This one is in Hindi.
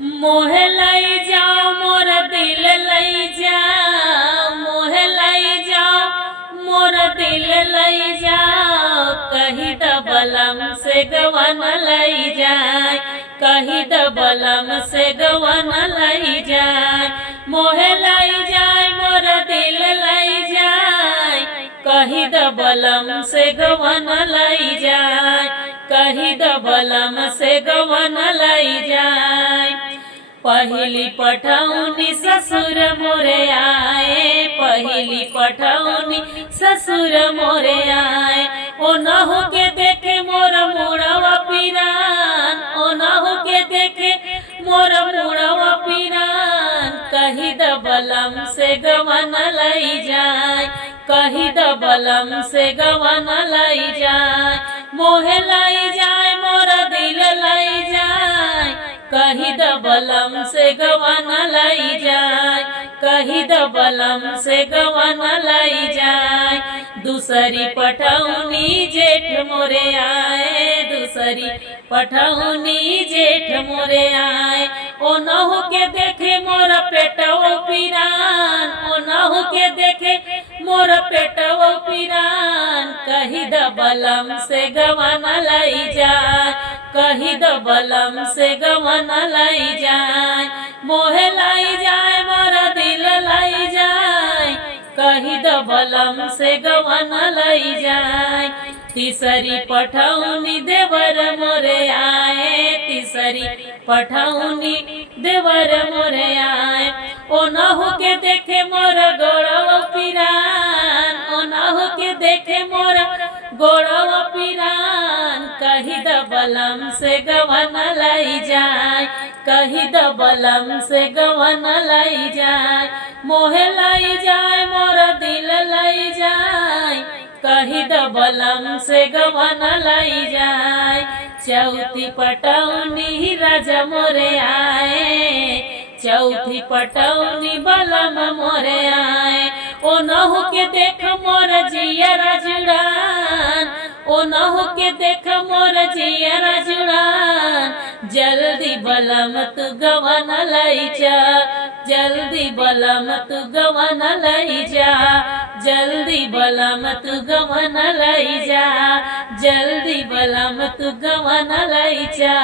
मोहे लाई जाओ मोर दिल लाई जाओ, मोहे लाई जाओ मोर दिल लाई जाओ। कहीं दबलम से गवन लाई जाए, कहीं दबलम से गवन लाई जाए। मोहे लाई जाए मोर दिल लाई जाए, कहीं दबलम से गवन लाई जाए, कहीं दबलम से गवन लाई जाए। पहली पठौनी ससुर मोरे आए, पहली पठौनी ससुर मोरे आए। ओ नहु के देखे मोर मुड़वा पिरान, ओ नहु के देखे मोर मुड़वा पिरान। कहीं दबलम से गवन लाई जाए, कहीं दबलम से गवन लाई जाए। मोहे लाई जाए मोर दिल लाई जाए, कहीं दबलम से गवन लाई जाए, कहीं दबलम से गवन लाई जाए। दूसरी पठौनी जेठ मोरे आए, दूसरी पठौनी जेठ मोरे आए। ओ नहु के देखे मोर पेटवो पिरान, ओ नहु के देखे मोर पेटवो पिरान। कहीं दबलम से गवन लाई जाए, कहीं दबलम से गवन लाई जाए। मोहे लाई जाए मोर दिल लाई जाए, कहीं दबलम से गवन लाई जाए। तीसरी पठौनी देवर मोरे आए, तीसरी पठौनी देवर मोरे आए। ओ नहु के देखे मोर गोड़व पिरान, ओ नहु के देखे मोर गोड़व पिरान। कहीं दबलम से गवन लाई जाए, कहीं दबलम से गवन लाई जाए। मोहे लाई जाए मोर दिल लाई जाए, कहीं दबलम से गवन लाई जाए। चौथी पटौनी राजा मोरे आए, चौथी पटौनी बलम मोरे आए। ओ नहु के देख मोर जियरा जुड़ान, ओ नहु के देख मोर जियरा जुड़ान। जल्दी बलम तू गवन लाई जा, जल्दी बलम तू गवन लाई जा, जल्दी बलम तू गवन लाई जा, जल्दी बलम तू गवन लाई जा।